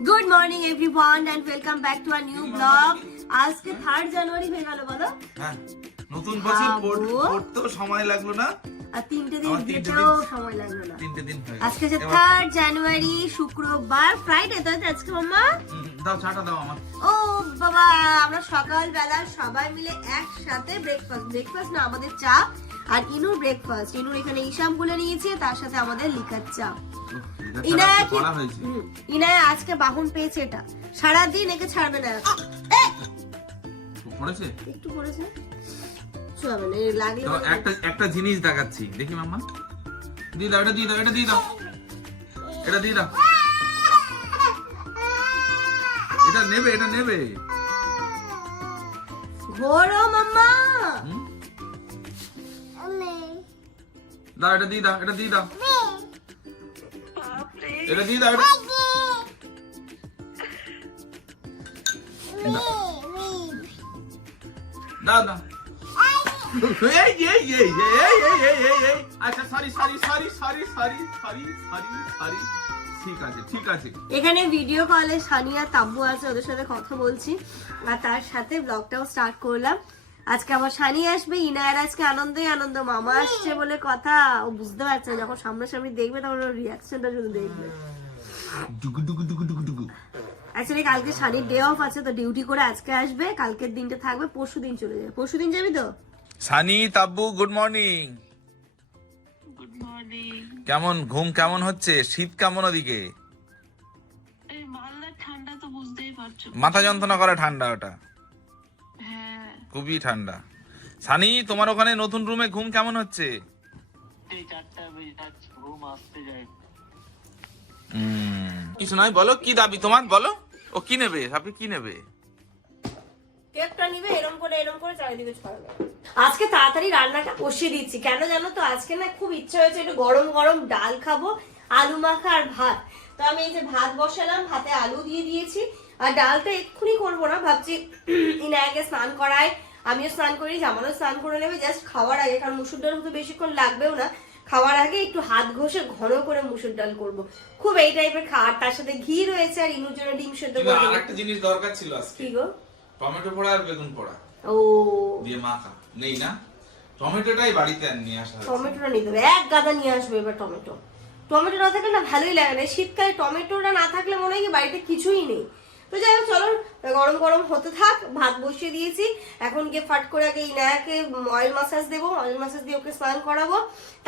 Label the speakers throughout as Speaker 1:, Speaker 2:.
Speaker 1: Good morning everyone and welcome back to our new blog আজকে third January হয়ে গেল বলো।
Speaker 2: হ্যাঁ নতুন বছর। পড়তেও সময় লাগল না।
Speaker 1: আর তিনটে দিন যেতেও সময় লাগল না।
Speaker 2: তিনটে দিন
Speaker 1: আজকে যে
Speaker 2: গেছে। এবার-
Speaker 1: থার্ড জানুয়ারি শুক্রবার ফ্রাইডে তাই তো আজকে মাম্মা।
Speaker 2: দাও চাটা দাও আমার।
Speaker 1: ও বাবা আমরা সকালবেলা সবাই মিলে একসাথে ব্রেকফাস্ট ব্রেকফাস্ট না আমাদের চা আর ইনুর ব্রেকফাস্ট ইনুর এখানে ইসাম গুলে নিয়েছে তার সাথে আমাদের লিকার চা। ইনায়া কি ইনায়া আজকে বাহন পেয়েছে এটা। সারাদিন একে ছাড়বে না। এ,
Speaker 2: পড়েছে?
Speaker 1: একটু পড়েছে। চলবে না, এ লাগলে
Speaker 2: তো একটা একটা জিনিস দেখাচ্ছি। দেখি মাম্মা। দিয়ে দাও এটা দিয়ে দাও এটা দিয়ে দাও। এটা দিয়ে দাও। এটা নেবে এটা নেবে।
Speaker 1: ঘোরো মাম্মা।
Speaker 2: দাও এটা দিয়ে দাও এটা দিয়ে দাও। এটা দিয়ে দাও এটা দাও। দাও এই এই এই এই এই এই এই এই আচ্ছা sorry sorry sorry sorry sorry sorry sorry sorry ঠিক আছে ঠিক আছে।
Speaker 1: এখানে ভিডিও কলে সানিয়া তাব্বু আছে ওদের সাথে কথা বলছি। আর তার সাথে ব্লগটাও স্টার্ট করলাম। আজকে আবার সানি আসবে ইনায়ের আজকে আনন্দই আনন্দ মামা আসছে বলে কথা। ও বুঝতে পারছে যখন সামনাসামনি দেখবে তখন ওর রিয়াকশনটা শুধু দেখবে।
Speaker 2: ডুগু ডুগু ডুগু ডুগু ডুগু।
Speaker 1: অ্যাকচুয়ালি কালকে সানির ডে অফ আছে তো ডিউটি করে আজকে আসবে। কালকের দিনটা থাকবে পরশু দিন চলে যাবে। পরশু দিন যাবি তো?
Speaker 2: Sunny Tabbu good morning
Speaker 3: good morning
Speaker 2: কেমন ঘুম কেমন হচ্ছে? শীত কেমন ওদিকে?
Speaker 3: ঠান্ডা তো বুঝতেই পারছ।
Speaker 2: মাথা যন্ত্রণা করে ঠান্ডা ওটা। খুবই ঠান্ডা। সানি তোমার ওখানে নতুন রুমে ঘুম কেমন হচ্ছে?
Speaker 3: এই চারটা বেজে যাচ্ছে ঘুম আসতে যায়।
Speaker 2: কিছু নয় বলো কি দাবি তোমার? বলো ও কি নেবে? আপনি কি নেবে?
Speaker 1: কেকটা নিবে এরম করে এরম করে চারিদিকে ছড়াবে। আজকে তাড়াতাড়ি রান্নাটা কষিয়ে দিচ্ছি। কেন জানো তো আজকে না খুব ইচ্ছা হয়েছে একটু গরম গরম ডাল খাব আলু মাখা আর ভাত। তো আমি এই যে ভাত বসালাম ভাতে আলু দিয়ে দিয়েছি। আর ডালটা এক্ষুনি করব না ভাবছি ইনায়াকে স্নান করায় আমিও স্নান করি জামানও স্নান করে নেবে জাস্ট খাওয়ার আগে কারণ মুসুর ডাল হতে বেশিক্ষণ লাগবেও না। খাওয়ার আগে একটু হাত ঘষে ঘন করে মুসুর ডাল করব। খুব এই টাইপের খাওয়ার তার সাথে ঘি রয়েছে আর ইনুর জন্য ডিম সেদ্ধ করে দেবো।
Speaker 2: একটা জিনিস দরকার ছিল আজকে।
Speaker 1: কি গো?
Speaker 2: টমেটো পোড়া আর বেগুন পোড়া।
Speaker 1: ও।
Speaker 2: দিয়ে মাখা। নেই না? টমেটোটাই বাড়িতে নিয়ে আসা
Speaker 1: টমেটোটা নিতে হবে এক গাদা নিয়ে আসবে এবার টমেটো। টমেটো না থাকলে না ভালোই লাগে না। শীতকালে টমেটোটা না থাকলে মনে হয় কি বাড়িতে কিছুই নেই। তো যাই হোক চলো গরম গরম হতে থাক ভাত বসিয়ে দিয়েছি। এখন গিয়ে ফাট করে আগে ইনায়াকে অয়েল মাসাজ দেবো। অয়েল মাসাজ দিয়ে ওকে স্নান করাবো।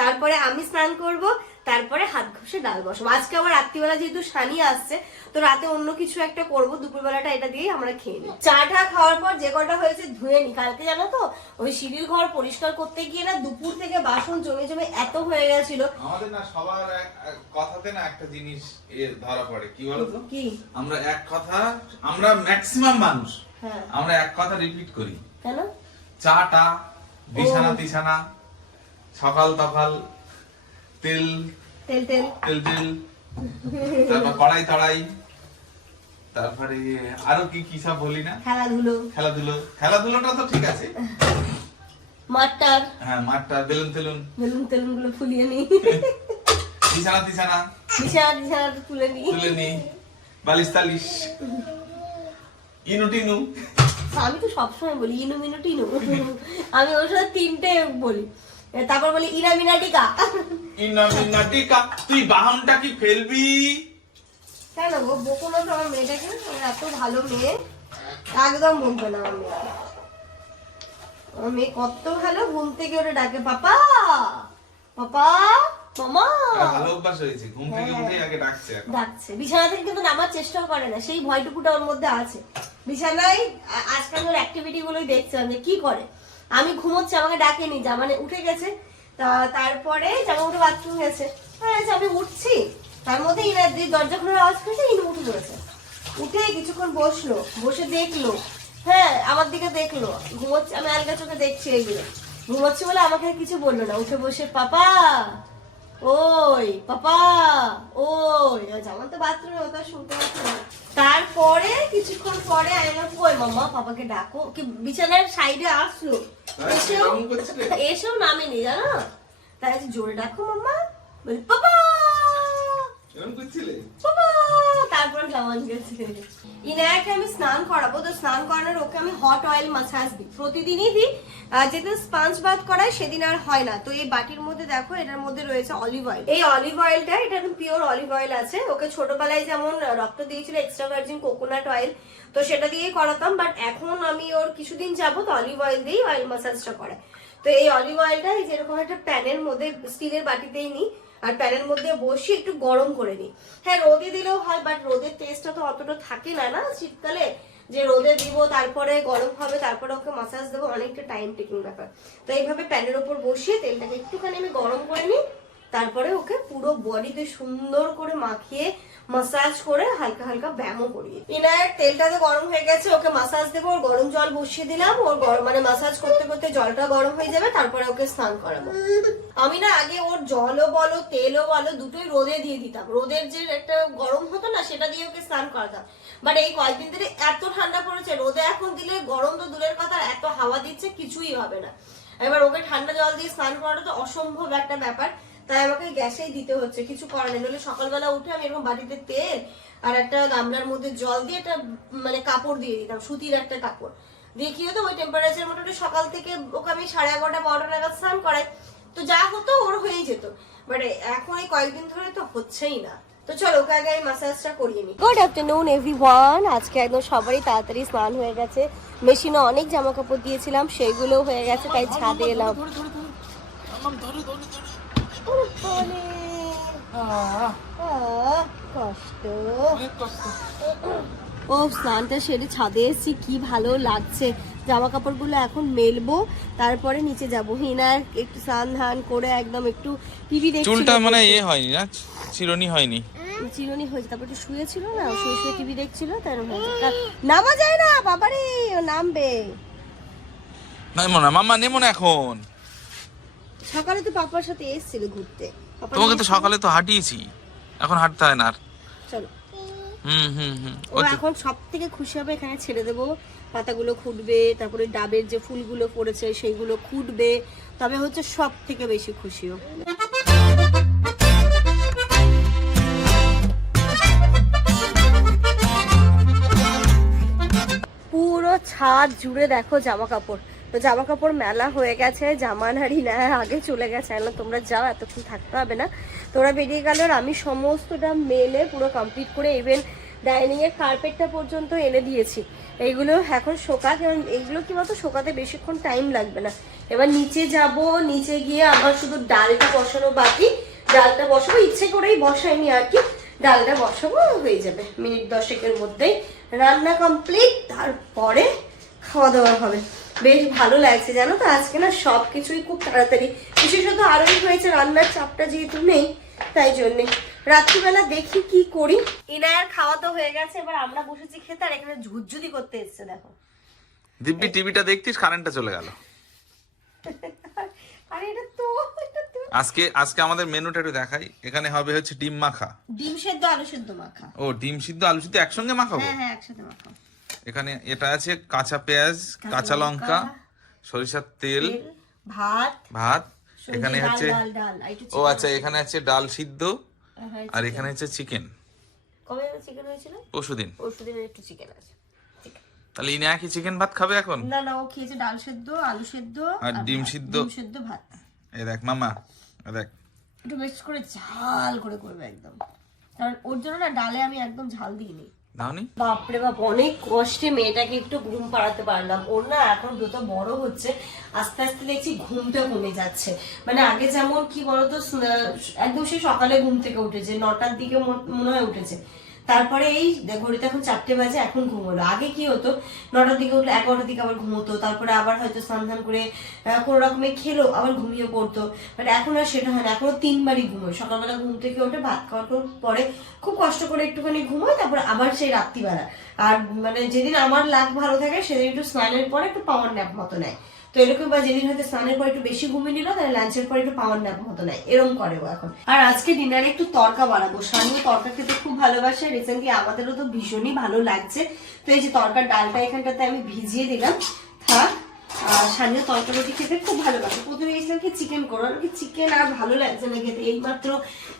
Speaker 1: তারপরে আমি স্নান করব তারপরে হাত ঘষে ডাল বসাবো। আজকে আবার রাত্রিবেলা যেহেতু সানি আসছে তো রাতে অন্য কিছু একটা করব। দুপুরবেলাটা এটা দিয়েই আমরা খেয়ে নিই। চাটা খাওয়ার পর যে কটা হয়েছে ধুয়ে নি। কালকে জানো তো ওই সিঁড়ির ঘর পরিষ্কার করতে গিয়ে না দুপুর থেকে বাসন জমে জমে এত হয়ে গেছিল।
Speaker 2: আমাদের না সবার কথাতে না একটা জিনিস ধরা পড়ে। কি বলতো?
Speaker 1: কি?
Speaker 2: আমরা এক কথা আমরা ম্যাক্সিমাম মানুষ।
Speaker 1: হ্যাঁ।
Speaker 2: আমরা এক কথা রিপিট করি।
Speaker 1: কেন?
Speaker 2: চাটা বিছানা তিছানা সকাল তকাল তেল
Speaker 1: তেল তেল।
Speaker 2: তেল তেল। তারপর কড়াই তড়াই। তারপরে আরও কি কি সব বলি না?
Speaker 1: খেলাধুলো।
Speaker 2: খেলাধুলো। খেলাধুলোটা তো ঠিক আছে।
Speaker 1: মাঠটার।
Speaker 2: হ্যাঁ মাঠটা বেলুন তেলুন।
Speaker 1: বেলুন তেলুনগুলো ফুলিয়ে নি
Speaker 2: বিছানা তিছানা।
Speaker 1: বিছানা বিছানা তুলে নি
Speaker 2: তুলে নি বালিশ তালিশ। ইনু টিনু।
Speaker 1: আমি তো সবসময় বলি ইনু মিনু টিনু। আমি ওর সাথে তিনটে বলি। তারপর বলি ইনা মিনা টিকা।
Speaker 2: ইনা মিনা টিকা তুই বাহনটা কি ফেলবি?
Speaker 1: কেন গো? বকো না তো আমার মেয়েটাকে এত ভালো মেয়ে একদম বলবে না আমার মেয়েকে। আমার মেয়ে কত ভালো ঘুম থেকে ওটা ডাকে পাপা পাপা মামা।
Speaker 2: ভালো অভ্যাস হয়েছে ঘুম থেকে
Speaker 1: হ্যাঁ।
Speaker 2: উঠে আগে ডাকছে
Speaker 1: ডাকছে। বিছানা থেকে কিন্তু নামার চেষ্টাও করে না সেই ভয়টুকুটা ওর মধ্যে আছে। বিছানায় আজকাল ওর অ্যাক্টিভিটি গুলোই দেখছিলাম যে কি করে। আমি ঘুমোচ্ছি, আমাকে ডাকেনি যা মানে উঠে গেছে। তা তারপরে জামা উঠে বাথরুম গেছে। হ্যাঁ আমি উঠছি। তার মধ্যে ইনার দরজা খোলার আওয়াজ পেয়েছে ইনি উঠে পড়েছে। উঠে কিছুক্ষণ বসল, বসে দেখল। হ্যাঁ আমার দিকে দেখল। ঘুমোচ্ছে, আমি আলগা চোখে দেখছি এইগুলো ঘুমোচ্ছে বলে আমাকে কিছু বলল না। উঠে বসে, পাপা ওই পাপা ওই জামান তো বাথরুমে ওটা শুনতে পাচ্ছি তারপরে কিছুক্ষণ পরে আমি বললাম, কই মাম্মা পাপাকে ডাকো। কি বিছানার সাইডে আসলো।
Speaker 2: তাই
Speaker 1: এসেও এসেও নামেনি জানো? তাই জোরে ডাকো মাম্মা। বলি পাপা! আমি স্নান করাবো, তো স্নান করানোর ওকে আমি হট অয়েল দিই। প্রতিদিনই দিই যেদিন করাই সেদিন আর হয় না। তো এই বাটির মধ্যে দেখো, এটার মধ্যে রয়েছে অলিভ অয়েল এই অলিভ এটা পিওর অলিভ অয়েল আছে। ওকে ছোটবেলায় যেমন রক্ত দিয়েছিল এক্সট্রা ভার্জিন কোকোনাট অয়েল তো সেটা দিয়েই করাতাম। বাট এখন আমি ওর কিছুদিন যাব, তো অলিভ অয়েল দিয়েই অয়েল মাসাজটা করে তো এই অলিভ অয়েলটা যেরকম একটা প্যানের মধ্যে স্টিলের বাটিতেই নিই। আর প্যানের মধ্যে বসিয়ে একটু গরম করে নিই। হ্যাঁ রোদে দিলেও হয় বাট রোদের টেস্টটা তো অতটা থাকে না না? শীতকালে যে রোদে দিব, তারপরে গরম হবে, তারপরে ওকে মাসাজ দেবো, অনেকটা টাইম টেকিং ব্যাপার। তো এইভাবে প্যানের ওপর বসিয়ে তেলটাকে একটুখানি আমি গরম করে নিই, তারপরে ওকে পুরো বডিতে সুন্দর করে মাখিয়ে মাসাজ করে হালকা হালকা ব্যায়ামও করিয়ে ইনার তেলটা তো গরম হয়ে গেছে, ওকে মাসাজ দেবো, ওর গরম জল বসিয়ে দিলাম, ওর গরম মানে মাসাজ করতে করতে জলটা গরম হয়ে যাবে, তারপরে ওকে স্নান করাবো। আমি না আগে ওর জলও বলো, তেলও বলো, দুটোই রোদে দিয়ে দিতাম। রোদের যে একটা গরম হতো না, সেটা দিয়ে ওকে স্নান করাতাম। বাট এই কয়েকদিন ধরে এত ঠান্ডা পড়েছে, রোদে এখন দিলে গরম তো দূরের কথা, এত হাওয়া দিচ্ছে, কিছুই হবে না। এবার ওকে ঠান্ডা জল দিয়ে স্নান করাটা তো অসম্ভব একটা ব্যাপার। তাই আমাকে গ্যাসেই দিতে হচ্ছে কিছু করার নেই নইলে সকালবেলা উঠে আমি এরকম বাটিতে তেল আর একটা গামলার মধ্যে জল দিয়ে একটা মানে কাপড় দিয়ে দিতাম সুতির একটা কাপড় দিয়ে কি হতো ওই টেম্পারেচার মোটামুটি সকাল থেকে ওকে আমি সাড়ে এগারোটা বারোটা নাগাদ স্নান করাই তো যা হতো ওর হয়েই যেত বাট এখন এই কয়েকদিন ধরে তো হচ্ছেই না তো চলো ওকে আগে আমি মাসাজটা করিয়ে নিই গুড আফটারনুন এভরিওয়ান আজকে একদম সবারই তাড়াতাড়ি স্নান হয়ে গেছে মেশিনে অনেক জামা কাপড় দিয়েছিলাম সেইগুলো হয়ে গেছে তাই ছাদে এলাম ও স্নানটা সেরে ছাদে এসেছি কি ভালো লাগছে। জামা কাপড়গুলো এখন মেলবো তারপরে নিচে যাব। হিনার একটু স্নান ধান করে একদম একটু টিভি দেখছিল।
Speaker 2: চুলটা মানে ইয়ে হয়নি না? চিরনি হয়নি?
Speaker 1: চিরুনি হয়েছে তারপর একটু শুয়েছিল না শুয়ে শুয়ে টিভি দেখছিল তাই এরকম হয়েছে। তা- নামা যায় না বাবারে নামবে।
Speaker 2: নেমো না মাম্মা নেমো না এখন।
Speaker 1: সকালে তো পাপার সাথে এসেছিল ঘুরতে।
Speaker 2: তোমাকে তো সকালে তো হাঁটিয়েছি। এখন হাঁটতে হয় না আর।
Speaker 1: চলো।
Speaker 2: হুম হুম হুম।
Speaker 1: ও এখন সব থেকে খুশি হবে এখানে ছেড়ে দেবো। পাতাগুলো খুঁটবে তারপরে ডাবের যে ফুলগুলো পড়েছে সেইগুলো খুঁটবে। তবে হচ্ছে সব থেকে বেশি খুশি ও। পুরো ছাদ জুড়ে দেখো জামা কাপড় তো জামা কাপড় মেলা হয়ে গেছে জামা নাড়ি না আগে চলে গেছে। না তোমরা যাও, এতক্ষণ থাকতে হবে না। তোরা বেরিয়ে গেল আর আমি সমস্তটা মেলে পুরো কমপ্লিট করে ইভেন ডাইনিং এর কার্পেটটা পর্যন্ত এনে দিয়েছি। এইগুলো এখন শোকা কারণ এইগুলো কি বলতো, শোকাতে বেশিক্ষণ টাইম লাগবে না। এবার নিচে যাব, নিচে গিয়ে আবার শুধু ডালটা বসানো বাকি। ডালটা বসাবো, ইচ্ছে করেই বসাইনি আর কি। ডালটা বসাবো, হয়ে যাবে। মিনিট দশেকের মধ্যেই রান্না কমপ্লিট তারপরে খাওয়া দাওয়া হবে। বেশ ভালো লাগছে জানো তো? আজকে না সব কিছুই খুব তাড়াতাড়ি। বিশেষত আরোই হয়েছে রান্নার চাপটা যেহেতু নেই তাই জন্যে। রাত্রিবেলা দেখি কি করি। ইনায়ার খাওয়া তো হয়ে গেছে এবার আমরা বসেছি খেতে আর এখানে ঝুরঝুরি করতে এসছে দেখো।
Speaker 2: দিব্যি টিভিটা দেখতিস কারেন্টটা চলে গেল।
Speaker 1: আরে এটা তো
Speaker 2: আজকে আজকে আমাদের মেনুটা একটু দেখাই। এখানে হবে হচ্ছে ডিম মাখা।
Speaker 1: ডিম সেদ্ধ আলু সেদ্ধ মাখা।
Speaker 2: ও ডিম সিদ্ধ আলু সিদ্ধ একসঙ্গে মাখাবো?
Speaker 1: হ্যাঁ হ্যাঁ একসাথে মাখা
Speaker 2: এখানে এটা আছে কাঁচা পেঁয়াজ কাঁচা লঙ্কা সরিষার তেল
Speaker 1: ভাত
Speaker 2: ভাত এখানে হচ্ছে ও আচ্ছা এখানে আছে ডাল সিদ্ধ
Speaker 1: হ্যাঁ,
Speaker 2: আর এখানে হচ্ছে চিকেন।
Speaker 1: কবে চিকেন হয়েছিল?
Speaker 2: পরশুদিন।
Speaker 1: পরশু একটু চিকেন আছে।
Speaker 2: তাহলে ইনি কি চিকেন ভাত খাবে এখন?
Speaker 1: না না ও খেয়েছে ডাল সেদ্ধ আলু সেদ্ধ
Speaker 2: আর ডিম। সিদ্ধ।
Speaker 1: ডিম সেদ্ধ ভাত।
Speaker 2: এই দেখ মামা দেখ।
Speaker 1: একটু বেশ করে ঝাল করে করবে একদম। কারণ ওর জন্য না ডালে আমি একদম ঝাল দিইনি। বাপরে বাপ, অনেক কষ্টে মেয়েটাকে একটু ঘুম পাড়াতে পারলাম। ওর না এখন যত বড় হচ্ছে, আস্তে আস্তে দেখছি ঘুমটা কমে যাচ্ছে। মানে আগে যেমন কি বলতো একদম সে সকালে ঘুম থেকে উঠেছে, নটার দিকে মনে হয় উঠেছে। তারপরে এই ঘড়িতে এখন চারটে বাজে, এখন ঘুমোলো। আগে কি হতো, নটার দিকে উঠলে এগারোটার দিকে আবার ঘুমোতো, তারপরে আবার হয়তো স্নান ধান করে কোনো রকমে খেলো, আবার ঘুমিয়ে পড়তো। বাট এখন আর সেটা হয় না, এখনও তিনবারই ঘুমোয় সকালবেলা ঘুম থেকে ওঠে ভাত খাওয়ার পরে খুব কষ্ট করে একটুখানি ঘুমোয় তারপর আবার সেই রাত্রিবেলা। আর মানে যেদিন আমার লাগ ভালো থাকে, সেদিন একটু স্নানের পরে একটু পাওয়ার ন্যাপ মতো নেয়। তো এরকম বা যেদিন হয়তো স্নানের পর একটু বেশি ঘুমিয়ে নিল, তাহলে লাঞ্চের পর একটু পাওয়ার ন্যাপ মতো নেয় এরকম করে এখন। আর আজকে ডিনারে একটু তরকা বানাবো। স্বামীও তরকা খেতে খুব ভালোবাসে। রিসেন্টলি আমাদেরও তো ভীষণই ভালো লাগছে। তো এই যে তরকার ডালটা এখানটাতে আমি ভিজিয়ে দিলাম। থাক সানিয়া তরকা রুটি খেতে খুব ভালোবাসে। প্রথমে গেছিলাম কি চিকেন করো? কি চিকেন আর ভালো লাগছে না খেতে। এইমাত্র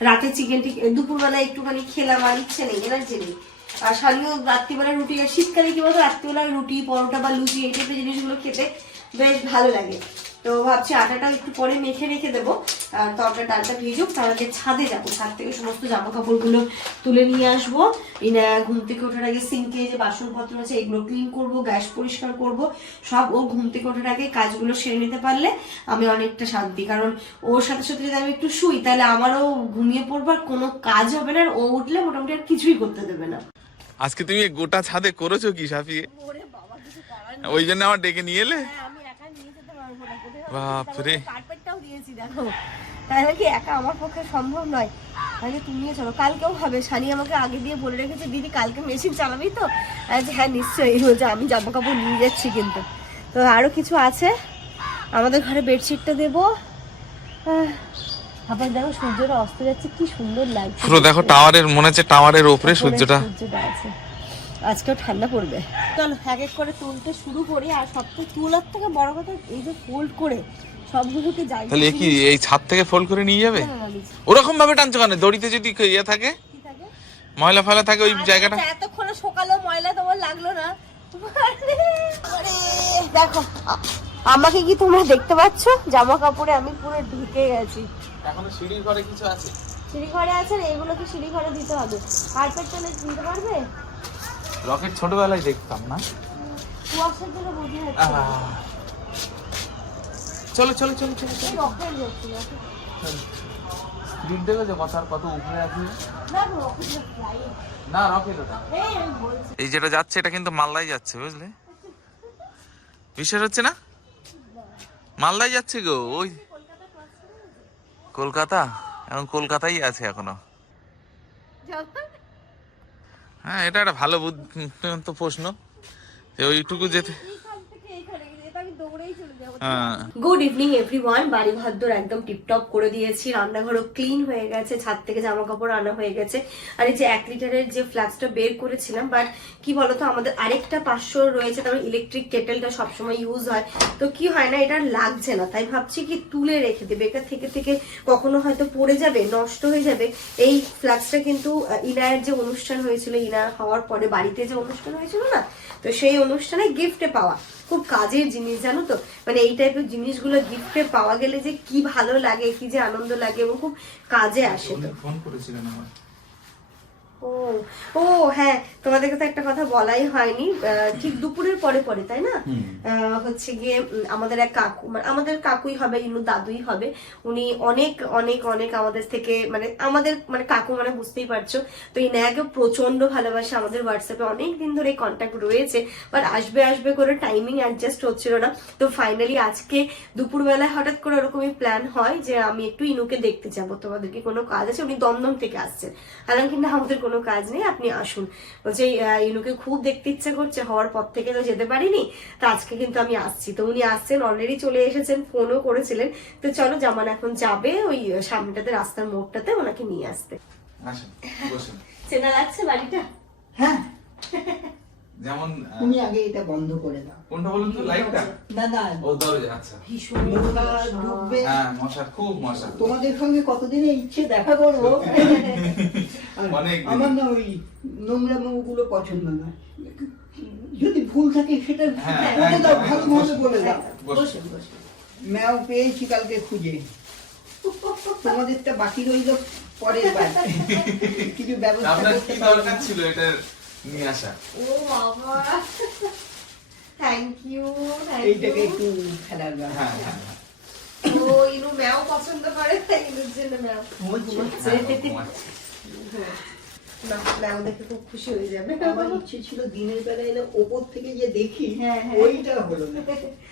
Speaker 1: রাতে চিকেনটি দুপুরবেলা একটুখানি খেলাম, আর ইচ্ছে নেই, এনার্জি নেই। আর সানিও রাত্রিবেলা রুটি আর শীতকালে কি বলতো? রাত্রিবেলা রুটি, পরোটা বা লুচি, এই টাইপের জিনিসগুলো খেতে বেশ ভালো লাগে। তো ভাবছি আটাটা একটু পরে মেখে রেখে দেবো। আর তরকা ডালটা ভিজুক আগে ছাদে যাব। ছাদ থেকে সমস্ত জামা কাপড়গুলো তুলে নিয়ে আসব। ইনা ঘুম থেকে ওঠার আগে সিঙ্কে যে বাসনপত্র আছে এগুলো ক্লিন করব গ্যাস পরিষ্কার করব। সব ও ঘুম থেকে ওঠার আগে কাজগুলো সেরে নিতে পারলে আমি অনেকটা শান্তি। কারণ ওর সাথে সাথে যদি আমি একটু শুই তাহলে আমারও ঘুমিয়ে পড়ব আর কোনো কাজ হবে না আর ও উঠলে মোটামুটি আর কিছুই করতে দেবে না।
Speaker 2: আজকে তুমি গোটা ছাদে করেছ কি সাফিয়ে? ওই জন্য আমার ডেকে নিয়ে এলে
Speaker 1: হ্যাঁ, আমি একা নিয়ে যেতে পারব না কোথায়
Speaker 2: বাপরে।
Speaker 1: কার্পেটটাও দিয়েছি দেখো। তাই নাকি একা আমার পক্ষে সম্ভব নয়? তাহলে তুমিও চলো। কালকেও হবে। সানি আমাকে আগে দিয়ে বলে রেখেছে দিদি কালকে মেশিন চালাবি তো? আমি হ্যাঁ নিশ্চয়ই। বলছে আমি জামা কাপড় নিয়ে যাচ্ছি কিন্তু। তো আরও কিছু আছে? আমাদের ঘরে বেডশিটটা দেবো। আবার দেখো সূর্যটা অস্ত যাচ্ছে। কি সুন্দর লাগছে।
Speaker 2: পুরো দেখো টাওয়ারের মনে হচ্ছে টাওয়ারের ওপরে সূর্যটা।
Speaker 1: সূর্যটা আছে। আজকেও ঠান্ডা পড়বে। চলো এক এক করে তুলতে শুরু করি আর সবথেকে তোলার থেকে বড় কথা এই যে ফোল্ড করে সবগুলোকে যাই
Speaker 2: তাহলে কি এই ছাদ থেকে ফোল্ড করে নিয়ে যাবে? ওরকম ভাবে টানছো কেন? দড়িতে যদি ইয়ে থাকে? ময়লা ফয়লা থাকে ওই জায়গাটা?
Speaker 1: আচ্ছা, এতক্ষণে সকালেও ময়লা তোমার লাগল না? আরে, দেখো আমাকে কি তোমরা দেখতে পাচ্ছ? জামা কাপড়ে আমি পুরো ঢুকে গেছি।
Speaker 2: এখনও সিঁড়ির ঘরে কিছু আছে?
Speaker 1: সিঁড়ি ঘরে আছেন এগুলো কি সিঁড়ি ঘরে দিতে হবে। কার্পেট টেনে দিতে পারবে?
Speaker 2: রকেট ছোটবেলায় দেখতাম না। চলো চলো চলো চলো
Speaker 1: না
Speaker 2: স্ক্রিন দেখেছ কথার কত উপরে আছে
Speaker 1: না রকেট এই
Speaker 2: যেটা যাচ্ছে এটা কিন্তু মালদায় যাচ্ছে বুঝলে? বিশ্বাস হচ্ছে না? মালদায় যাচ্ছে গো ওই। কলকাতা? এখন কলকাতাই আছে এখনও। হ্যাঁ এটা একটা ভালো বুদ্ধিমন্ত প্রশ্ন ওইটুকু যেতে
Speaker 1: এইখান থেকে এইখানে এটা আমি দৌড়েই চলে যাব
Speaker 2: হ্যাঁ
Speaker 1: গুড ইভিনিং এভরিওয়ান বাড়ি ঘরদোর একদম টিপটপ করে দিয়েছি। রান্নাঘরও ক্লিন হয়ে গেছে। ছাদ থেকে জামা কাপড় আনা হয়ে গেছে। আর এই যে এক লিটারের যে ফ্লাক্সটা বের করেছিলাম বাট কি বলতো আমাদের আরেকটা পাঁচশো রয়েছে তারপর ইলেকট্রিক কেটেলটা সবসময় ইউজ হয়। তো কি হয় না এটা আর লাগছে না। তাই ভাবছি কি তুলে রেখে দেবে। এটা থেকে থেকে কখনো হয়তো পড়ে যাবে নষ্ট হয়ে যাবে। এই ফ্লাক্সটা কিন্তু ইনায়ের যে অনুষ্ঠান হয়েছিল ইনার হওয়ার পরে বাড়িতে যে অনুষ্ঠান হয়েছিল না তো সেই অনুষ্ঠানে গিফটে পাওয়া। খুব কাজের জিনিস, জানো তো? মানে এই টাইপের জিনিসগুলো গিফটে পাওয়া গেলে যে কি ভালো লাগে, কি যে আনন্দ লাগে এবং খুব কাজে আসে তো।
Speaker 2: ফোন করেছিলেন আমার।
Speaker 1: ও ও হ্যাঁ তোমাদেরকে তো একটা কথা বলাই হয়নি। ঠিক দুপুরের পরে পরে তাই না? হচ্ছে গিয়ে আমাদের এক কাকু মানে আমাদের কাকুই হবে ইনু দাদুই হবে। উনি অনেক অনেক অনেক আমাদের থেকে মানে আমাদের মানে কাকু মানে বুঝতেই পারছ। তো প্রচণ্ড ভালোবাসে আমাদের হোয়াটসঅ্যাপে অনেক দিন ধরে কন্ট্যাক্ট রয়েছে। বাট আসবে আসবে করে টাইমিং অ্যাডজাস্ট হচ্ছিল না। তো ফাইনালি আজকে দুপুরবেলায় হঠাৎ করে ওরকমই প্ল্যান হয় যে আমি একটু ইনুকে দেখতে যাব। তোমাদেরকে কোনো কাজ আছে? উনি দমদম থেকে আসছেন। হালাঙ্কি না আমাদের কোনো কাজ নেই আপনি আসুন। বলছে ইনুকে খুব দেখতে ইচ্ছে করছে হওয়ার পর থেকে তো যেতে পারিনি তো আজকে কিন্তু আমি আসছি। তো উনি আসছেন অলরেডি চলে এসেছেন ফোনও করেছিলেন। তো চলো জামান এখন যাবে ওই সামনেটাতে রাস্তার মোড়টাতে ওনাকে নিয়ে আসতে। চেনা লাগছে বাড়িটা?
Speaker 4: হ্যাঁ।
Speaker 2: যেমন
Speaker 4: তুমি আগে এটা বন্ধ করে দাও।
Speaker 2: কোনটা বলুন তো লাইটটা?
Speaker 4: না না।
Speaker 2: ও দরজা আচ্ছা।
Speaker 1: ভীষণ
Speaker 4: মশা। ঢুকবে।
Speaker 2: হ্যাঁ মশা খুব মশা।
Speaker 4: তোমাদের সঙ্গে কতদিনে ইচ্ছে দেখা করব। আমার না ওই নোংরা গুলো পছন্দ না। যদি ভুল থাকে সেটা
Speaker 2: হ্যাঁ,
Speaker 4: বলে দাও ভালো মতো বলে দাও। ম্যাও পেয়েছি কালকে খুঁজে। তোমাদেরটা বাকি রইল পরের বার। কিছু ব্যবস্থা
Speaker 2: আপনার কি দরকার ছিল এটা নিয়ে আসা?
Speaker 1: ও বাবা। থ্যাংক ইউ থ্যাংক
Speaker 4: এইটাকে একটু খেলার
Speaker 2: হ্যাঁ হ্যাঁ হ্যাঁ।
Speaker 1: ও ইনু ম্যাও পছন্দ করে তাই ইনুর জন্য ম্যাও।
Speaker 4: ঘুমোচ্ছে?
Speaker 2: হ্যাঁ, ও ঘুমাচ্ছে।
Speaker 1: না ম্যাও দেখে খুব খুশি হয়ে যাবে
Speaker 4: আমার ইচ্ছে ছিল দিনের বেলা এলে ওপর থেকে যে দেখি
Speaker 1: হ্যাঁ, হ্যাঁ।
Speaker 4: ওইটা হলো না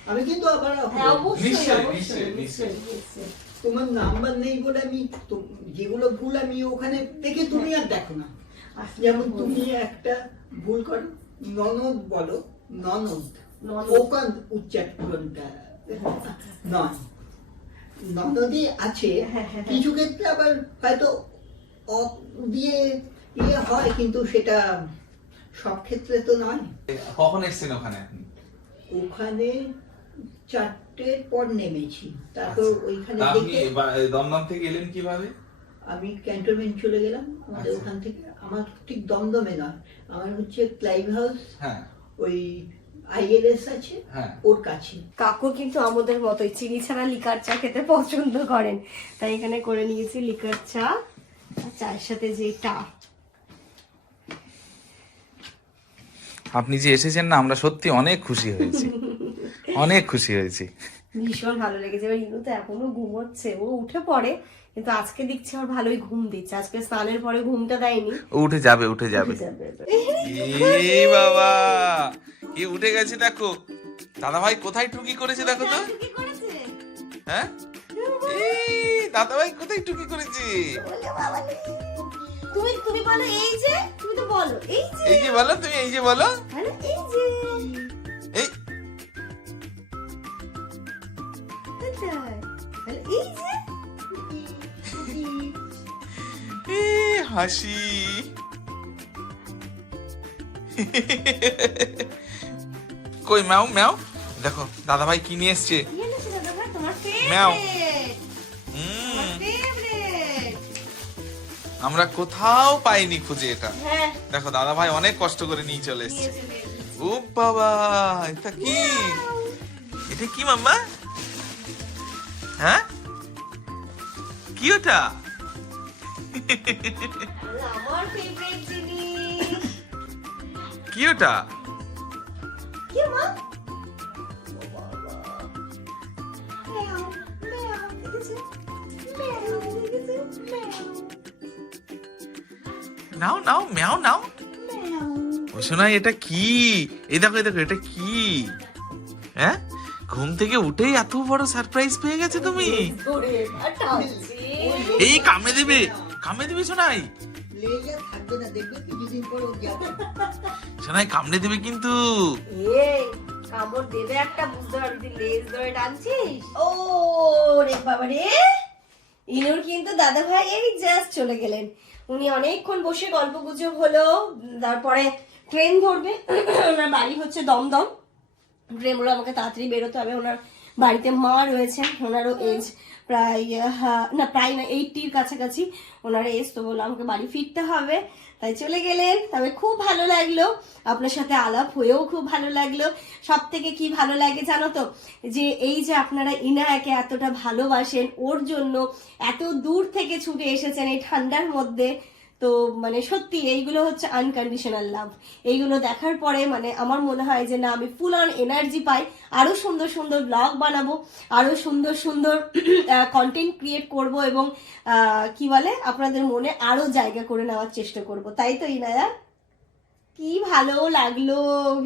Speaker 4: আমি কিন্তু আবার
Speaker 1: হ্যাঁ
Speaker 4: হলো।
Speaker 1: অবশ্যই
Speaker 2: নিশ্চয়ই,
Speaker 1: অবশ্যই
Speaker 2: নিশ্চয়ই,
Speaker 1: নিশ্চয়ই নিশ্চয়ই
Speaker 4: তোমার নাম্বার নেই বলে আমি যেগুলো ভুল আমি ওখানে দেখে তুমি আর দেখো না যেমন তুমি একটা ভুল করো ননদ বলো ননদ
Speaker 1: ননদ।
Speaker 4: ওকান উচ্চারণটা নয় ননদই আছে
Speaker 1: হ্যাঁ, হ্যাঁ,
Speaker 4: কিছু ক্ষেত্রে আবার হয়তো দিয়ে ইয়ে হয় কিন্তু সেটা সব ক্ষেত্রে তো নয়।
Speaker 2: কখন এসছেন ওখানে?
Speaker 4: ওখানে চারটের পর নেমেছি। তারপর ওইখানে
Speaker 2: আপনি দমদম থেকে এলেন কীভাবে?
Speaker 4: আমি ক্যান্টনমেন্ট চলে গেলাম আমাদের
Speaker 2: আচ্ছা।
Speaker 4: ওখান থেকে। আমার ঠিক দমদমে নয় আমার হচ্ছে ক্লাইভ হাউস।
Speaker 2: হ্যাঁ।
Speaker 4: ওই আইএলএস আছে
Speaker 2: হ্যাঁ।
Speaker 4: ওর কাছে।
Speaker 1: কাকু কিন্তু আমাদের মতোই চিনি ছাড়া লিকার চা খেতে পছন্দ করেন। তাই এখানে করে নিয়েছি লিকার চা। চায়ের সাথে যেটা
Speaker 2: আপনি যে এসেছেন না আমরা সত্যি অনেক খুশি হয়েছি। অনেক খুশি হয়েছি।
Speaker 1: ভীষণ ভালো লেগেছে। এবার ইনু তো এখনও ঘুমোচ্ছে ও উঠে পড়ে কিন্তু আজকে দেখছি ওর ভালোই ঘুম দিচ্ছে। আজকে স্নানের পরে ঘুমটা দেয়নি।
Speaker 2: ও উঠে যাবে উঠে যাবে। এই বাবা! কি উঠে গেছে দেখো। দাদা ভাই কোথায় টুকি করেছে দেখো তো। হ্যাঁ? দাদা ভাই কোথায় টুকি করেছে।
Speaker 1: তুমি তুমি বলো এই যে তুমি তো বলো এই যে।
Speaker 2: এই যে বলো তুমি এই যে বলো।
Speaker 1: এই যে।
Speaker 2: এই।
Speaker 1: এই যে।
Speaker 2: হাসি। কই ম্যাও ম্যাও। দেখো দাদা ভাই কি নিয়ে এসছে? ম্যাও। আমরা কোথাও পাইনি খুঁজে এটা।
Speaker 1: হ্যাঁ।
Speaker 2: দেখো দাদা ভাই অনেক কষ্ট করে নিয়ে চলে এসছে। ও বাবা এটা কি? এটা কি মাম্মা? হ্যাঁ? কি ওটা? কি ওটা? নাও নাও ম্যাও নাও। ও শোনা এটা কি? এই দেখো এই দেখো এটা কি? হ্যাঁ? ঘুম থেকে উঠেই এত বড় সারপ্রাইজ পেয়ে গেছে তুমি। এই কামে দেবে কামে দেবে
Speaker 4: যাবে
Speaker 2: শোনাই কামড়ে দেবে কিন্তু।
Speaker 1: কামড় দেবে একটা বুঝতে পারবি লেজ ধরে টানছিস ও রে বাবা রে ইনুর কিন্তু দাদা ভাই এই জাস্ট চলে গেলেন। উনি অনেকক্ষণ বসে গল্প গুজব হলো, তারপরে ট্রেন ধরবে। ওনার বাড়ি হচ্ছে দমদম। ট্রেন আমাকে তাড়াতাড়ি বেরোতে হবে। ওনার বাড়িতে মা রয়েছেন। ওনারও এজ প্রায় না প্রায় না এইটির কাছাকাছি ওনারা এসতো বলল আমাকে বাড়ি ফিরতে হবে। তাই চলে গেলেন। তবে খুব ভালো লাগল। আপনার সাথে আলাপ হয়েও খুব ভালো লাগল। সব থেকে কি ভালো লাগে জানো তো? যে এই যে আপনারা ইনায়াকে এতটা ভালোবাসেন, ওর জন্য এত দূর থেকে ছুটে এসেছেন এই ঠান্ডার মধ্যে। তো মানে সত্যি এইগুলো হচ্ছে আনকন্ডিশনাল লাভ এইগুলো দেখার পরে মানে আমার মনে হয় যে না, আমি ফুল অন এনার্জি পাই। আরও সুন্দর সুন্দর ব্লগ বানাবো আরও সুন্দর সুন্দর কন্টেন্ট ক্রিয়েট করব এবং কি বলে, আপনাদের মনে আরও জায়গা করে নেওয়ার চেষ্টা করব। তাই তো, ইনায়া? কি ভালো লাগল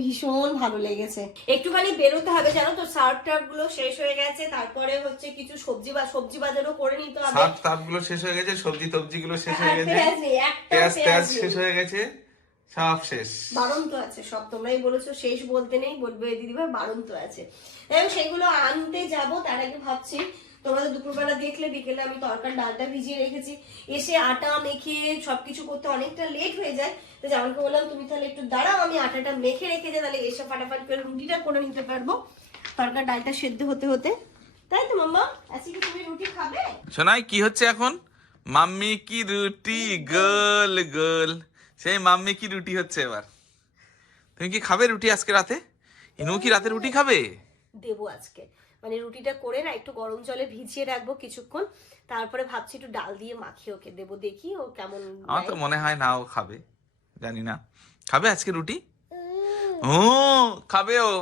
Speaker 1: ভীষণ ভালো লেগেছে। একটুখানি বেরোতে হবে জানো তো সার্ফ টার্ফগুলো শেষ হয়ে গেছে তারপরে হচ্ছে কিছু সবজি বা সবজি বাজারও করে নিতে হবে।
Speaker 2: সাপ তাপগুলো শেষ হয়ে গেছে সবজি টবজি গুলো শেষ হয়ে গেছে।
Speaker 1: পেঁয়াজ একটাও
Speaker 2: পেঁয়াজ। শেষ হয়ে গেছে সব শেষ।
Speaker 1: বারণ তো আছে সব তোমরাই বলেছ শেষ বলতে নেই বলবে দিদিভাই বারণ তো আছে এবং সেগুলো আনতে যাব তার আগে ভাবছি তোমরা তো দুপুরবেলা দেখলে বিকেলে আমি তরকার ডালটা ভিজিয়ে রেখেছি। এসে আটা মেখে সবকিছু করতে অনেকটা লেট হয়ে যায়। তো জামালকে বললাম তুমি তাহলে একটু দাঁড়াও আমি আটাটা মেখে রেখে যাই তাহলে এসে ফাটাফাট করে রুটিটা করে নিতে পারব। তরকার ডালটা সেদ্ধ হতে হতে। তাই তো মাম্মা? আজকে কি তুমি রুটি খাবে?
Speaker 2: শোনাই কি হচ্ছে এখন? মাম্মি কি রুটি? গোল গোল। সেই মাম্মি কি রুটি হচ্ছে এবার? তুমি কি খাবে রুটি আজকে রাতে? ইনু কি রাতে রুটি খাবে?
Speaker 1: দেবো আজকে। মানে রুটিটা করে না একটু গরম জলে ভিজিয়ে রাখব কিছুক্ষণ। তারপরে ভাবছি একটু ডাল দিয়ে মাখিয়ে ওকে দেবো দেখি ও কেমন
Speaker 2: আমার তো মনে হয় না ও খাবে জানি না। খাবে আজকে রুটি? ও খাবে ও।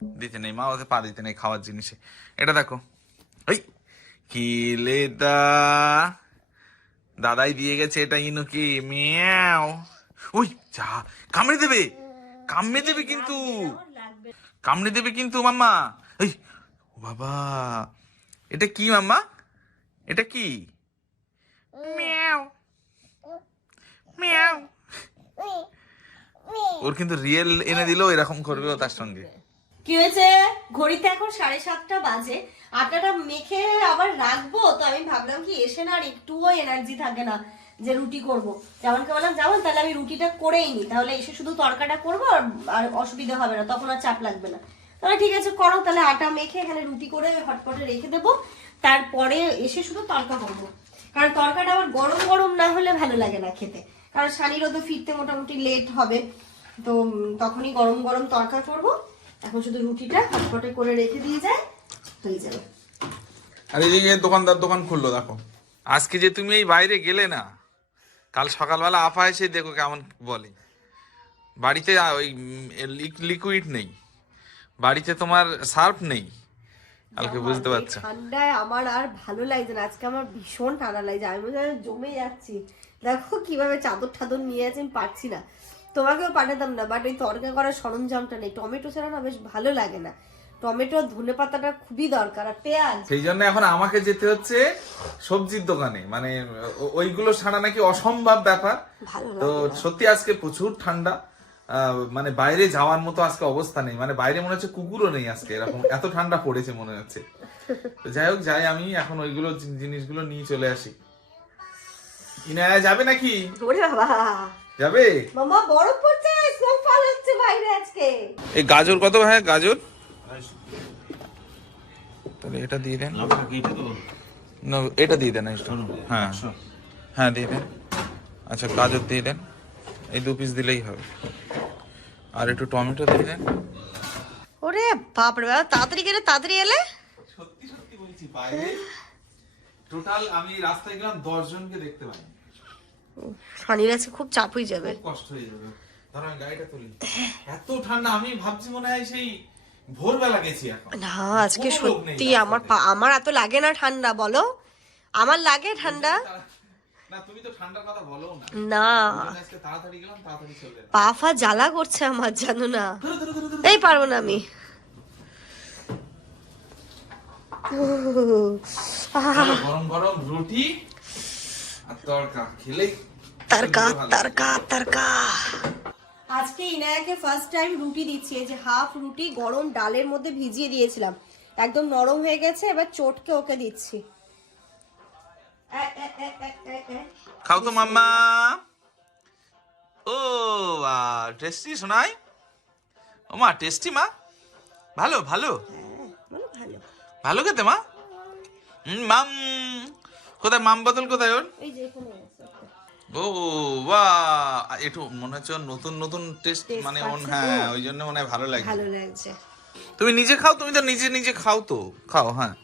Speaker 2: দিতে নেই মা ওতে পা দিতে নেই খাওয়ার জিনিসে। এটা দেখো ওই কি লেদা। দাদাই দিয়ে গেছে এটা ইনুকি মিয়াও। ওই যা কামড়ে দেবে কামড়ে দেবে কিন্তু। কামড়ে দেবে কিন্তু মাম্মা। এই ও বাবা এটা কি মাম্মা? এটা কি? মিয়াও। মিয়াও। ওর কিন্তু রিয়েল এনে দিলেও এরকম করবে ও তার সঙ্গে।
Speaker 1: কি হয়েছে? ঘড়িতে এখন সাড়ে সাতটা বাজে। আটাটা মেখে আবার রাখব? তো আমি ভাবলাম কি এসে না আর একটুও এনার্জি থাকে না। যে রুটি করব। যেমনকে বললাম যেমন তাহলে আমি রুটিটা করেই নিই তাহলে এসে শুধু তরকাটা করব আর অসুবিধা হবে না, তখন আর চাপ লাগবে না। তাহলে ঠিক আছে, করো, তাহলে আটা মেখে এখানে রুটি করে হটপটে রেখে দেবো। তারপরে এসে শুধু তরকা করব। কারণ তরকাটা আবার গরম গরম না হলে ভালো লাগে না খেতে। কারণ শানিরও তো ফিরতে মোটামুটি লেট হবে। তো তখনই গরম গরম তরকা করব। এখন শুধু রুটিটা হটপটে করে রেখে দিয়ে যায়, হয়ে যাবে।
Speaker 2: আর এদিকে দোকানদার দোকান খুললো, দেখো। আজকে যে তুমি এই বাইরে গেলে না কাল সকালবেলা আপা এসে দেখো কেমন বলে। বাড়িতে ওই লিকুইড নেই। বাড়িতে তোমার সার্ফ নেই। কালকে বুঝতে পারছ।
Speaker 1: ঠান্ডায় আমার আর ভালো লাগছে না। আজকে আমার ভীষণ ঠান্ডা লাগছে। আমি জমে যাচ্ছি। দেখো কীভাবে চাদর ঠাদর নিয়ে আছে আমি পারছি না। তোমাকেও পাঠাতাম না বাট এই তরকা করার সরঞ্জামটা নেই। টমেটো ছাড়া না বেশ ভালো লাগে না। টমেটো ধনে পাতাটা খুবই দরকার আর পেঁয়াজ।
Speaker 2: সেই জন্য এখন আমাকে যেতে হচ্ছে সবজির দোকানে। মানে ওইগুলো ছাড়া নাকি অসম্ভব ব্যাপার। তো সত্যি আজকে প্রচুর ঠান্ডা। মানে বাইরে যাওয়ার মতো আজকে অবস্থা নেই। মানে বাইরে মনে হচ্ছে কুকুরও নেই আজকে। এরকম এত ঠান্ডা পড়েছে মনে হচ্ছে। তো যাই হোক যাই আমি এখন ওইগুলো জিনিসগুলো নিয়ে চলে আসি। ইনায়া যাবে নাকি?
Speaker 1: ওরে বাবা।
Speaker 2: যাবে?
Speaker 1: মামা বরফ পড়ছে স্নোফল হচ্ছে বাইরে আজকে।
Speaker 2: এই গাজর কত ভাই? গাজর? তাহলে এটা দিয়ে দেন। না এটা দিয়ে দেন হ্যাঁ। হ্যাঁ দিয়ে দেন। আচ্ছা গাজর দিয়ে দেন। এই দু পিস দিলেই হবে। আর একটু টমেটো দিয়ে দেন।
Speaker 1: ওরে বাপরে বাবা তাড়াতাড়ি গেলে তাড়াতাড়ি এলে?
Speaker 2: সত্যি সত্যি বলছি বাইরে টোটাল আমি রাস্তায় গেলাম দশ জনকে দেখতে পাইনি।
Speaker 1: শনির আজকে খুব চাপ হয়ে যাবে
Speaker 2: কষ্ট হয়ে যাবে। ধরো আমি গাড়িটা তুলি। এত ঠান্ডা আমি ভাবছি মনে হয় সেই ভোরবেলা গেছি এখন।
Speaker 1: না আজকে
Speaker 2: লোক নেই
Speaker 1: সত্যি আমার আমার এত লাগে না ঠান্ডা বলো? আমার লাগে ঠান্ডা।
Speaker 2: না তুমি তো ঠান্ডার কথা বলো না।
Speaker 1: না।
Speaker 2: আজকে তাড়াতাড়ি গেলাম তাড়াতাড়ি চলে
Speaker 1: পা ফা জ্বালা করছে আমার জানো না। এই পারব না আমি।
Speaker 2: গরম গরম রুটি আর তড়কা খেলেই
Speaker 1: তারকা। তারকা তারকা। আজকে ইনায়াকে ফার্স্ট টাইম রুটি দিচ্ছি এই যে হাফ রুটি গরম ডালের মধ্যে ভিজিয়ে দিয়েছিলাম। একদম নরম হয়ে গেছে এবার চটকে ওকে দিচ্ছি।
Speaker 2: খাও তো মাম্মা। ও টেস্টি শোনাই ও মা টেস্টি মা। ভালো ভালো।
Speaker 1: বলো ভালো।
Speaker 2: ভালো খেতে মা। মাম কোথায় মাম বোতল কোথায় ওর?
Speaker 1: এই যে এখানে।
Speaker 2: ও বা একটু মনে হচ্ছে নতুন নতুন টেস্ট মানে
Speaker 1: পাচ্ছে।
Speaker 2: হ্যাঁ ওই জন্য মনে হয় ভালো লাগে
Speaker 1: ভালো লাগছে।
Speaker 2: তুমি নিজে খাও তুমি তো নিজে নিজে খাও তো। খাও হ্যাঁ।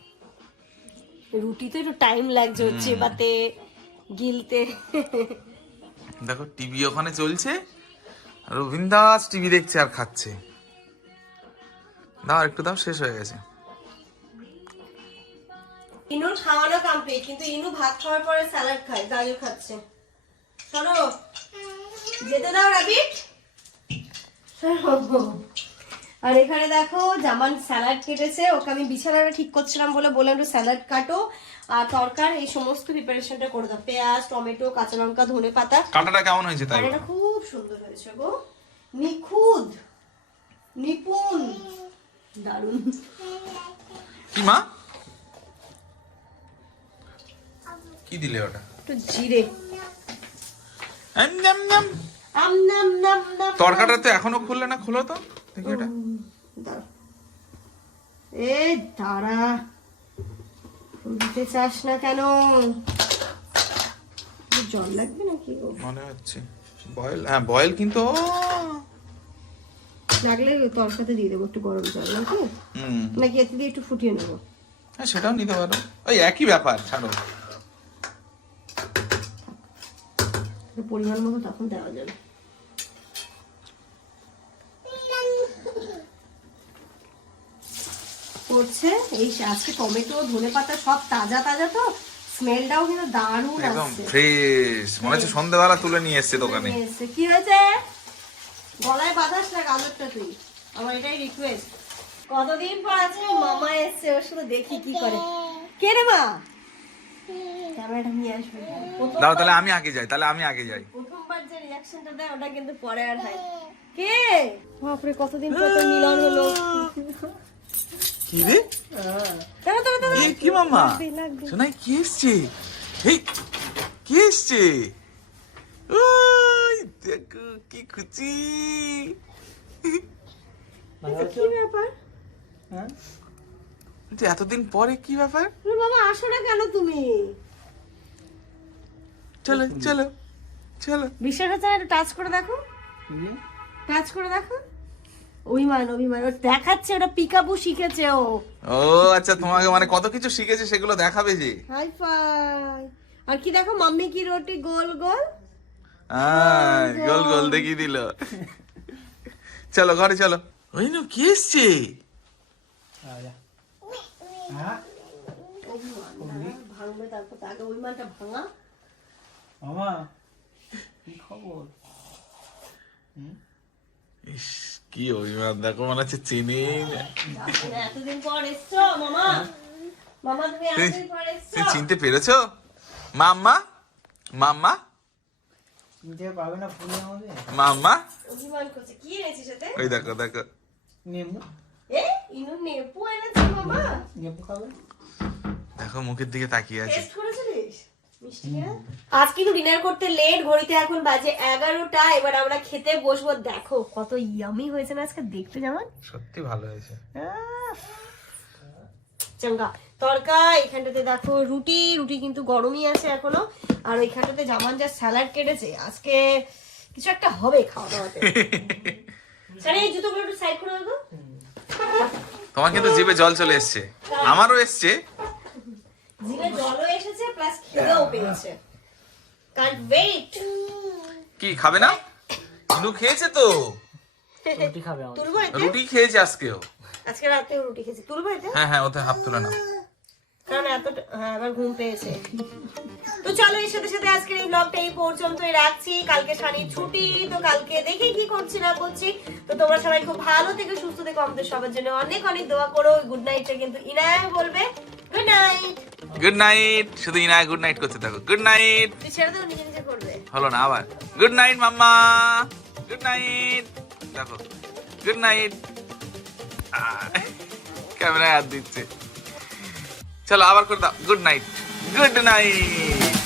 Speaker 1: রুটি তো একটু টাইম লাগছে চেবাতে গিলতে।
Speaker 2: দেখো টিভি ওখানে চলছে। রবীন্দাস টিভি দেখছে আর খাচ্ছে। দাও একটু দাও শেষ হয়ে গেছে।
Speaker 1: ইনুর খাওয়ানো কমপ্লিট কিন্তু ইনু ভাত খাওয়ার পরে স্যালাড খায় গাজর খাচ্ছে। শোনো যেতে দাও রাবিট আর এখানে দেখো জামান স্যালাড কেটেছে। ওকে আমি বিছানাটা ঠিক করছিলাম বলে বললাম একটু স্যালাড কাটো। আর তরকার এই সমস্ত প্রিপারেশনটা করে দাও। পেঁয়াজ টমেটো কাঁচা লঙ্কা ধনে পাতা।
Speaker 2: কাঁটাটা কেমন হয়েছে তাই?
Speaker 1: এটা খুব সুন্দর হয়েছে গো। নিখুঁত। নিপুণ। দারুণ।
Speaker 2: কি মা? কি দিলে ওটা?
Speaker 1: একটু জিরে
Speaker 2: আম, নাম, নাম।
Speaker 1: আম নাম নাম নাম
Speaker 2: তরকাটা তো এখনও খুললে না? খুলো তো দেখি এটা।
Speaker 1: দাঁড়া। এ দাঁড়া। দিতে চাস না কেন? জল লাগবে নাকি
Speaker 2: মনে হচ্ছে। বয়েল হ্যাঁ বয়েল কিন্তু
Speaker 1: লাগলে তরকাতে দিয়ে দেবো একটু গরম জল নাকি?
Speaker 2: হুম।
Speaker 1: নাকি এতে দিয়ে একটু ফুটিয়ে নেব?
Speaker 2: হ্যাঁ সেটাও নিতে পারো। ওই একই ব্যাপার ছাড়ো
Speaker 1: একটু পরিমাণ মতো তখন দেওয়া যাবে। করছে এই আজকে টমেটো ধনে পাতা সব তাজা তাজা তো স্মেলটাও কিন্তু দারুণ
Speaker 2: একদম ফ্রেশ মনে হচ্ছে সন্ধ্যেবেলা তুলে নিয়ে এসছে দোকানে।
Speaker 1: কি হয়েছে? গলায় বাঁধাস না গাজরটা তুই? আমার এটাই রিকোয়েস্ট কতদিন পর আছে মামা এসছে? ওর সাথে দেখি কি করে। কে রে মা ক্যামেরাটা নিয়ে আসবে প্রথম-
Speaker 2: দাও তাহলে আমি আগে যাই তাহলে আমি আগে যাই।
Speaker 1: প্রথমবার যে রিয়াকশনটা দেয় ওটা কিন্তু পরে আর হয়। কে? বাপরে কতদিন পর মিলন হলো?
Speaker 2: কি রে?
Speaker 1: দাঁড়া, দাঁড়া, দাঁড়া।
Speaker 2: এ কি মামা। শোনাই কি এসছে? এই কি এসছে? ওই দেখো কি খুচি
Speaker 1: কি ব্যাপার?
Speaker 4: হ্যাঁ?
Speaker 2: যে এতদিন পরে কি ব্যাপার?
Speaker 1: বাবা আসো না কেন তুমি?
Speaker 2: চলো চলো চলো।
Speaker 1: বিশ্বাস হচ্ছে না একটু টাচ করে দেখো? টাচ করে দেখো। অভিমান অভিমান। ও দেখাচ্ছে ওটা পিকাবু শিখেছে ও।
Speaker 2: ও আচ্ছা তোমাকে মানে কত কিছু শিখেছে সেগুলো দেখাবে যে।
Speaker 1: Hi fi. আর কি দেখো মাম্মি কি রুটি? গোল গোল?
Speaker 2: গোল গোল দেখিয়ে দিল। চলো ঘরে চলো। ওই নো কি এসছে।
Speaker 4: হ্যাঁ?
Speaker 1: ভাঙবে তারপর তাকে অভিমানটা ভাঙা।
Speaker 4: মামা কি খবর?
Speaker 2: ইস কি অভিমান। দেখো মনে হচ্ছে চিনি।
Speaker 1: এতদিন পর এসছো মামা। মামা তুমি এতদিন পর এসছো।
Speaker 2: চিনতে পেরেছ? মাম্মা? মাম্মা?
Speaker 4: চিনতে পারবে না
Speaker 2: মাম্মা?
Speaker 1: অভিমান করছে। কি এনেছিস
Speaker 2: ওই দেখো দেখো।
Speaker 4: নেবু
Speaker 1: এ ইনু নেপু এনেছে মামা।
Speaker 4: নেবু খাবে?
Speaker 2: দেখো মুখের দিকে তাকিয়ে আছে।
Speaker 1: টেস্ট করেছিলিস? আজ কিন্তু ডিনার করতে লেট ঘড়িতে এখন বাজে এগারোটা এবার আমরা খেতে বসবো। দেখো কত ইয়ামি হয়েছে না আজকে দেখতে যেমন।
Speaker 2: সত্যি ভালো হয়েছে।
Speaker 1: চাঙ্গা তরকা এখানটাতে দেখো রুটি রুটি কিন্তু গরমই আছে এখনও। আর ওইখানটাতে জামান যা স্যালাড কেটেছে আজকে কিছু একটা হবে খাওয়া দাওয়াতে সারে এই জুতোগুলো একটু সাইড করে দেবো।
Speaker 2: তোমার কিন্তু জিভে জল চলে এসছে। আমারও এসছে।
Speaker 1: জিভে জলও এসেছে প্লাস খিদেও পেয়েছে। কান্ট ওয়েট
Speaker 2: কি খাবে না? ইনু খেয়েছে তো?
Speaker 4: রুটি খাবে
Speaker 2: রুটি খেয়েছে আজকেও।
Speaker 1: আজকে রাতেও রুটি খেয়েছি। তুলবো এটা?
Speaker 2: হ্যাঁ হ্যাঁ ওতে হাফ তুলে নাও।
Speaker 1: কারণ এত হ্যাঁ আবার ঘুম পেয়েছে। তো চলো এর সাথে সাথে আজকের এই ব্লগটা এই পর্যন্তই রাখছি। কালকে শনি ছুটি তো কালকে দেখি কি করছি না করছি। তো তোমরা সবাই খুব ভালো থেকে সুস্থ থেকে। আমাদের সবার জন্য অনেক অনেক দোয়া করো। গুড নাইটটা কিন্তু ইনায় বলবে গুড নাইট
Speaker 2: গুড নাইট শুধু ইনায় গুড নাইট করতে থাকো গুড নাইট
Speaker 1: ছেড়ে দেবো নিজে নিজে করবে।
Speaker 2: হলো না আবার। Good night mama. Good night দেখো। গুড নাইট ক্যামেরায় হাত দিচ্ছে। চলো আবার করে দাও গুড নাইট গুড নাইট